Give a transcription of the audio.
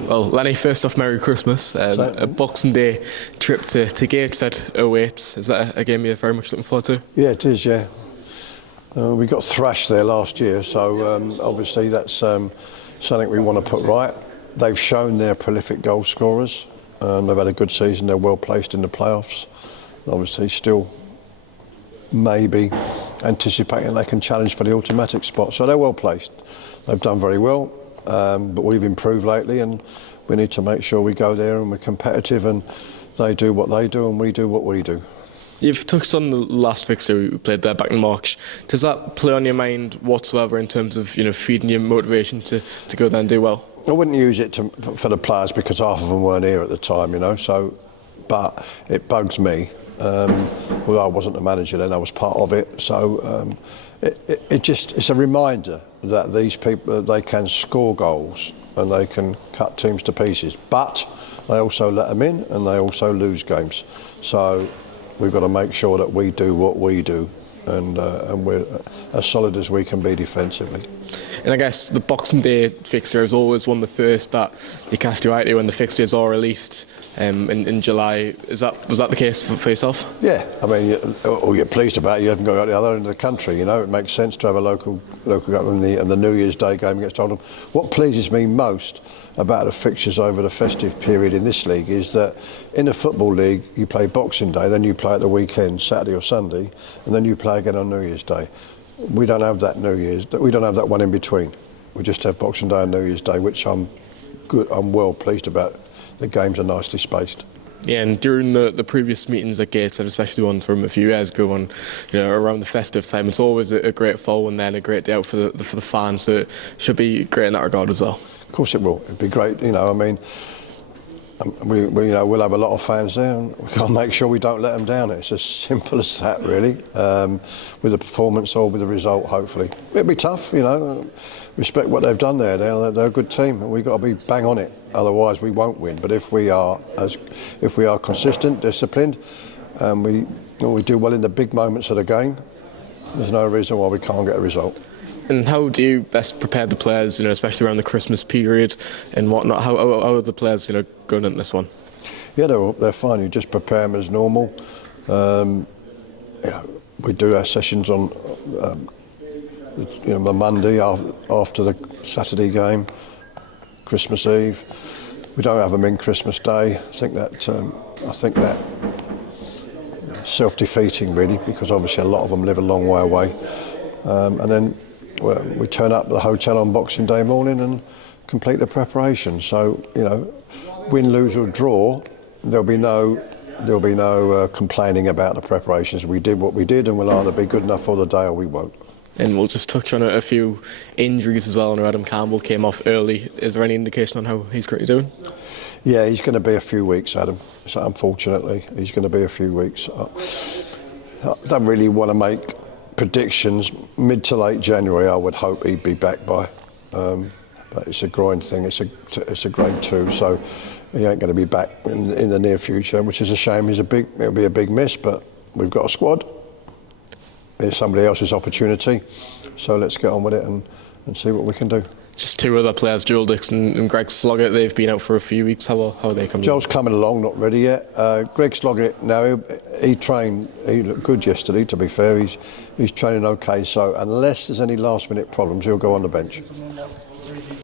Well, Lennie, first off, Merry Christmas. A Boxing Day trip to Gateshead 08. Is that a game you're very much looking forward to? Yeah, it is, yeah. We got thrashed there last year, so obviously that's something we want to put right. They've shown they're prolific goal scorers. They've had a good season. They're well placed in the playoffs. Obviously, still maybe anticipating they can challenge for the automatic spot. So they're well placed. They've done very well, but we've improved lately, and we need to make sure we go there and we're competitive, and they do what they do and we do what we do. You've touched on the last fixture we played there back in March. Does that play on your mind whatsoever in terms of feeding your motivation to go there and do well? I wouldn't use it for the players because half of them weren't here at the time, So, but it bugs me. Although I wasn't the manager then, I was part of it. So it's a reminder that these people, they can score goals and they can cut teams to pieces. But they also let them in and they also lose games. So we've got to make sure that we do what we do and we're as solid as we can be defensively. And I guess the Boxing Day fixture is always one of the first that you cast your eye to when the fixtures are released in July. Was that the case for yourself? Yeah, I mean, all you're pleased about, you haven't got to go to the other end of the country, It makes sense to have a local government and the New Year's Day game against Oldham. What pleases me most about the fixtures over the festive period in this league is that in a football league you play Boxing Day, then you play at the weekend, Saturday or Sunday, and then you play again on New Year's Day. We don't have that we don't have that one in between. We just have Boxing Day and New Year's Day, which I'm well pleased about. The games are nicely spaced. Yeah, and during the previous meetings at Gateshead, especially ones from a few years ago, on around the festive time, it's always a great fall and then a great day out for the fans. So it should be great in that regard as well. Of course it will. It'd be great. We'll have a lot of fans there, and we've got to make sure we don't let them down. It's as simple as that, really. With the performance or with the result, hopefully. It'll be tough, Respect what they've done there. They're a good team, and we've got to be bang on it. Otherwise, we won't win. But if we are consistent, disciplined, and we do well in the big moments of the game, there's no reason why we can't get a result. And how do you best prepare the players, especially around the Christmas period and whatnot? How are the players, going into this one? Yeah, they're fine. You just prepare them as normal. We do our sessions on the Monday after the Saturday game, Christmas Eve. We don't have them in Christmas Day. I think that self-defeating really, because obviously a lot of them live a long way away, and then we turn up at the hotel on Boxing Day morning and complete the preparation. So win, lose or draw, there'll be no complaining about the preparations. We did what we did, and we'll either be good enough for the day or we won't. And we'll just touch on a few injuries as well. I know Adam Campbell came off early. Is there any indication on how he's currently doing? Yeah, he's going to be a few weeks, Adam. So unfortunately, he's going to be a few weeks. I don't really want to make predictions. Mid to late January, I would hope he'd be back by. But it's a groin thing. It's a grade 2, so he ain't going to be back in the near future, which is a shame. It'll be a big miss, but we've got a squad. There's somebody else's opportunity, so let's get on with it and see what we can do. Just two other players, Joel Dixon and Greg Sloggett, they've been out for a few weeks. How are they coming? Joel's coming along, not ready yet. Greg Sloggett, no, he trained, he looked good yesterday, to be fair. He's training okay, so unless there's any last minute problems, he'll go on the bench.